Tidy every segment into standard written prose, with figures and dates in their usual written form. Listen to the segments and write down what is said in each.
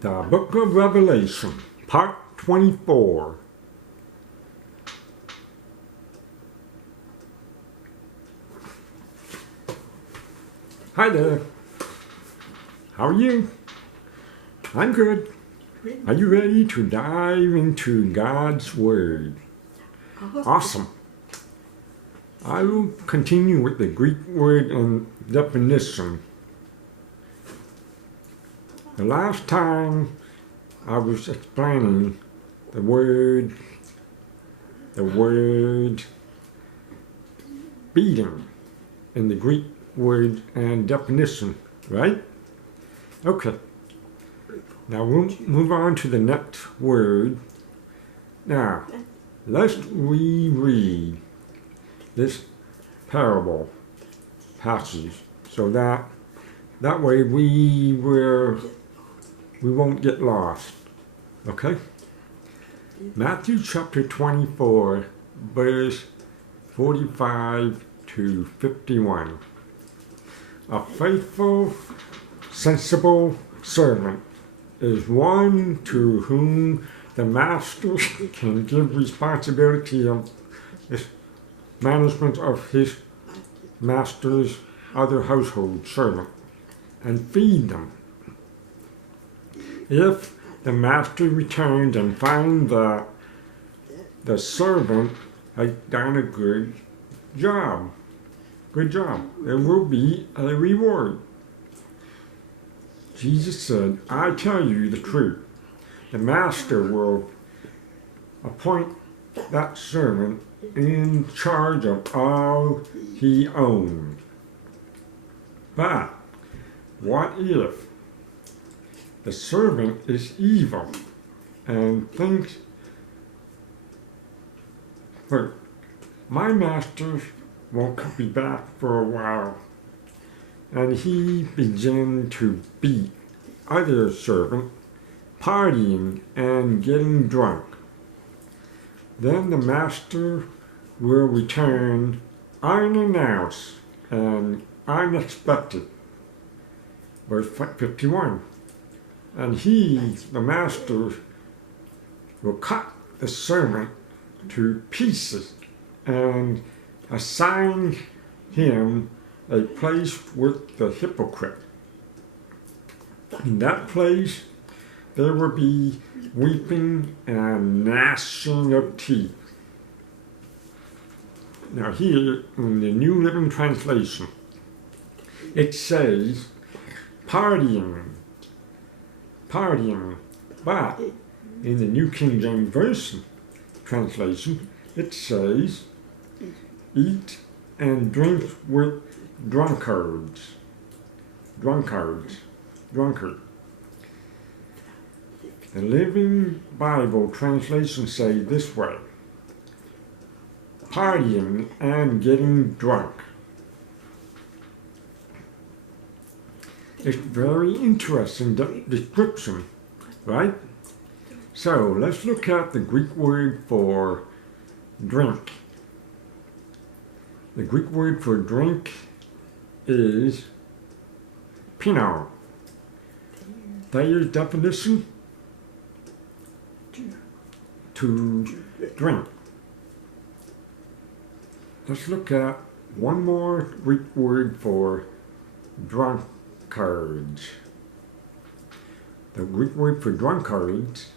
The Book of Revelation, Part 24. Hi there. How are you? I'm good. Are you ready to dive into God's Word? Awesome. I will continue with the Greek word and definition. The last time I was explaining the word beating in the Greek word and definition, right? Okay. Now we'll move on to the next word. Now, let's reread this parable passage so that way we won't get lost. Okay? Matthew chapter 24, verse 45 to 51. A faithful, sensible servant is one to whom the master can give responsibility of the management of his master's other household servant and feed them. If the master returns and finds that the servant has done a good job, there will be a reward. Jesus said, I tell you the truth. The master will appoint that servant in charge of all he owns. But what if the servant is evil and thinks, but my master won't be back for a while, and he begins to beat other servants, partying and getting drunk. Then the master will return unannounced and unexpected. Verse 51. And he, the master, will cut the servant to pieces and assign him a place with the hypocrite. In that place, there will be weeping and gnashing of teeth. Now here, in the New Living Translation, it says, partying. But in the New King James Version translation, it says, eat and drink with drunkards. The Living Bible translation say this way, partying and getting drunk. It's very interesting description, right? So let's look at the Greek word for drink. The Greek word for drink is pino. There's definition: to drink. Let's look at one more Greek word for drunkards. The Greek word for drunkards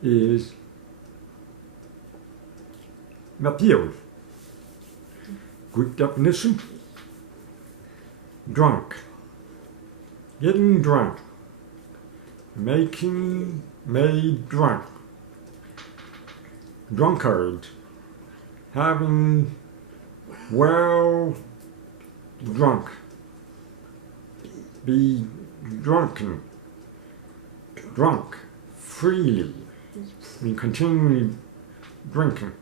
is mapio. Greek definition: drunk, getting drunk, making made drunk. Drunkard, having well drunk, be drunken, drunk freely, I mean continually drinking.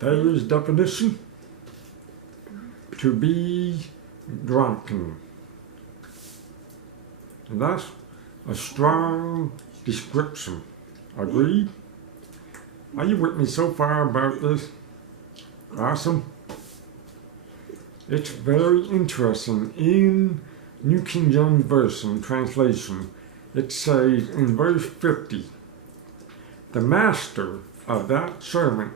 There is definition: to be drunken. And that's a strong description. Agreed? Are you with me so far about this? Awesome. It's very interesting in New King James Version translation, it says in verse 50, the master of that servant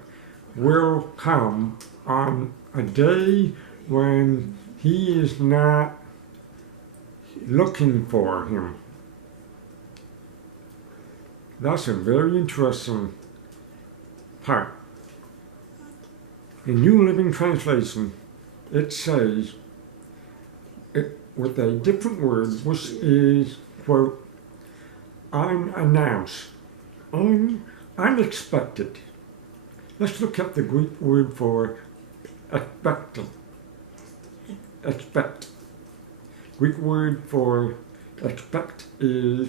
will come on a day when he is not looking for him. That's a very interesting part. In New Living Translation, it says, with a different word, which is, quote, unannounced, unexpected. Let's look at the Greek word for expected. Expect. Greek word for expect is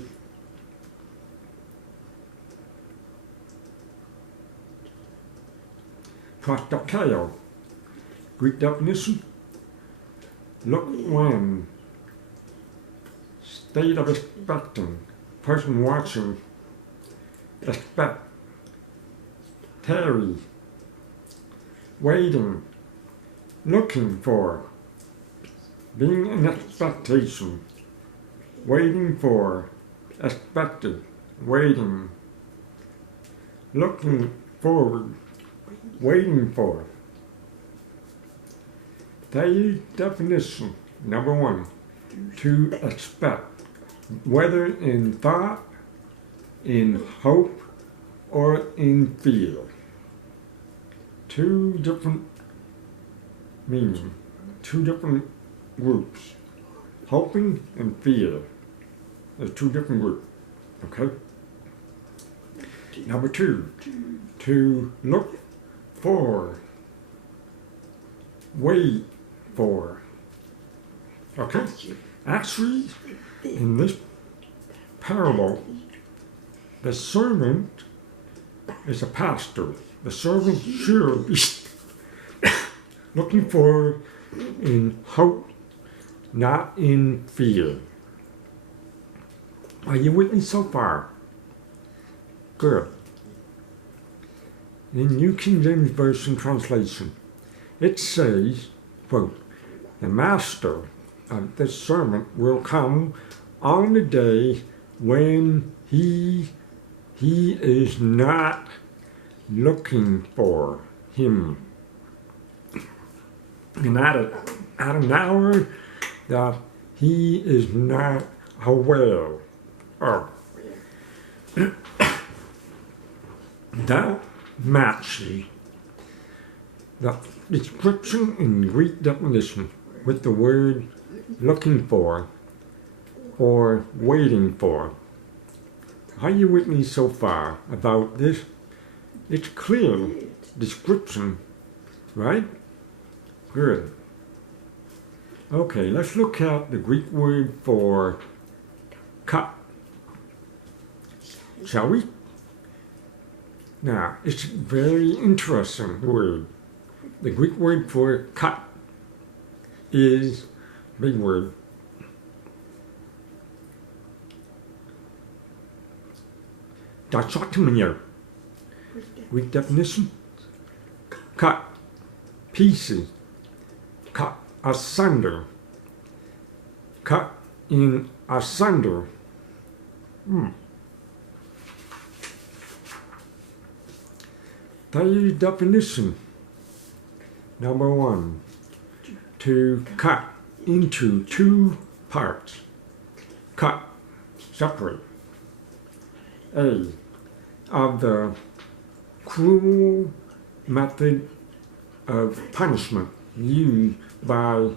prostokeo. Greek definition, look when, state of expecting, person watching, expect, tarry, waiting, looking for, being in expectation, waiting for, expected, waiting, looking forward, waiting for. The definition, number one, to expect, whether in thought, in hope, or in fear. Two different meaning, two different groups. Hoping and fear. There's two different groups. Okay? Number two, to look for, wait for. Okay? Actually, in this parable, the servant is a pastor. The servant should be looking for in hope, not in fear. Are you with me so far? Good. In New King James Version translation, it says, quote, the master of this servant will come on the day when he is not looking for him. And at an hour that he is not aware of. That matches the description in Greek definition with the word looking for or waiting for. Are you with me so far about this? It's clear description, right? Good. Okay, let's look at the Greek word for cut. Shall we? Now, it's a very interesting word. The Greek word for cut is, big word, dichotomia. Greek definition, cut, pieces, cut asunder, cut in asunder. The definition, number one, to cut into two parts, cut, separate. A, of the cruel method of punishment used by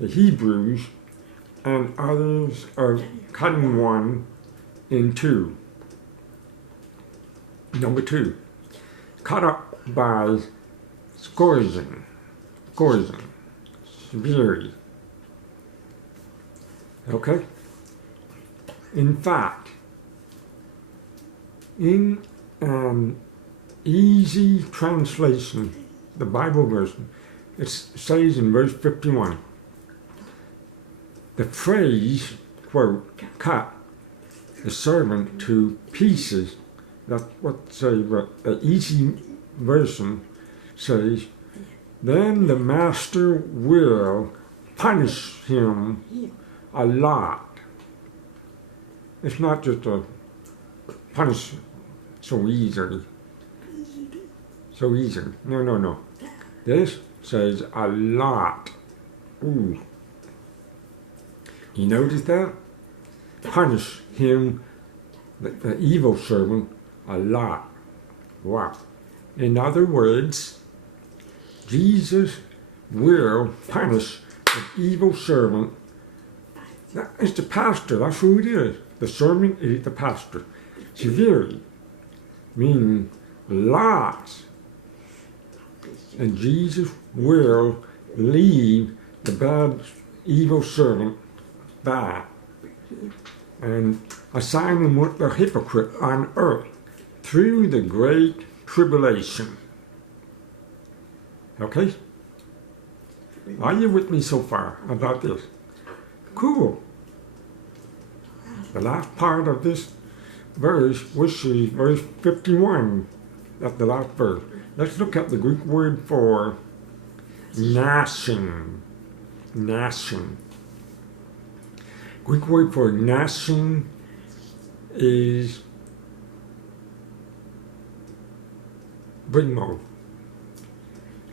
the Hebrews and others of cutting one in two. Number two, cut up by scourging, severely. Okay? In fact, in an easy translation, the Bible version, it says in verse 51, the phrase, quote, cut the servant to pieces, that's what the easy version says, then the master will punish him a lot. It's not just a punish so easily. So easy. No, no, no. This says a lot. Ooh. You notice that? Punish him, the evil servant, a lot. Wow. In other words, Jesus will punish the evil servant. It's the pastor, that's who it is. The servant is the pastor. Severely, meaning lots. And Jesus will leave the bad, evil servant back and assign him with the hypocrite on earth through the great tribulation. Okay? Are you with me so far about this? Cool. The last part of this verse, which is verse 51, that's the last verse. Let's look at the Greek word for gnashing. Gnashing. Greek word for gnashing is brimo.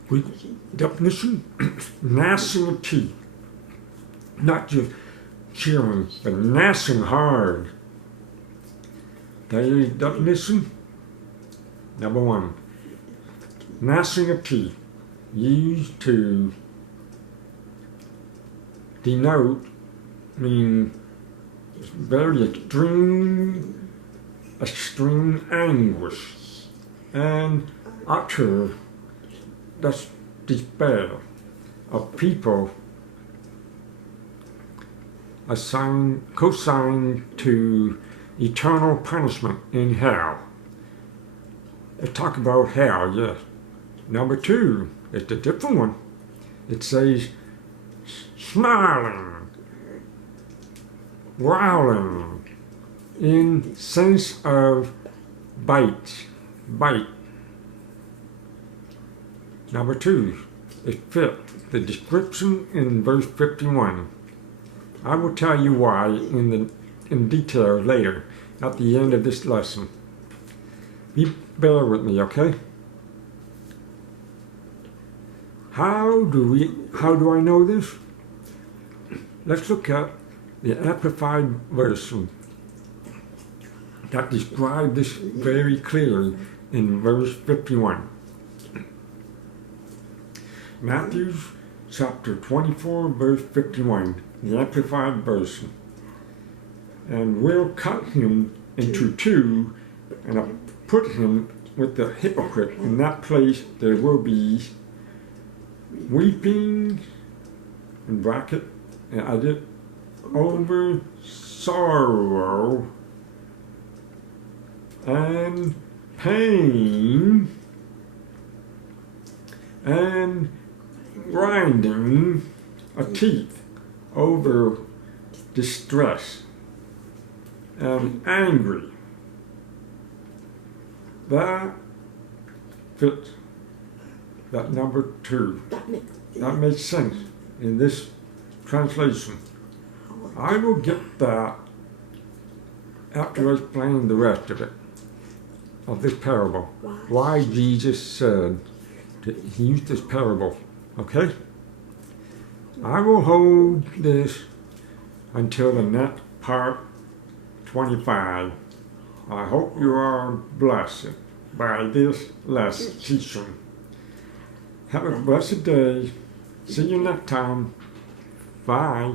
Greek definition, gnashing of teeth. Not just chewing, but gnashing hard. Okay, definition, number one. Gnashing of teeth, used to denote, mean very extreme anguish, and utter that's despair of people co-signed to eternal punishment in hell. Let's talk about hell, yes. Number two, it's a different one. It says snarling, growling, in sense of bite. Number two, it fit the description in verse 51. I will tell you why in detail later at the end of this lesson. Bear with me, okay? How do I know this? Let's look at the Amplified Version that describes this very clearly in verse 51. Matthew chapter 24, verse 51, the Amplified Version. And will cut him into two, and put him with the hypocrite. In that place there will be weeping, in bracket, and I did over sorrow and pain and grinding of teeth over distress and angry. That fits that number two. That makes sense in this translation. I will get that after I explain the rest of it, of this parable. Why Jesus said he used this parable, okay? I will hold this until the next part 25. I hope you are blessed by this last teaching. Have a blessed day. See you next time. Bye.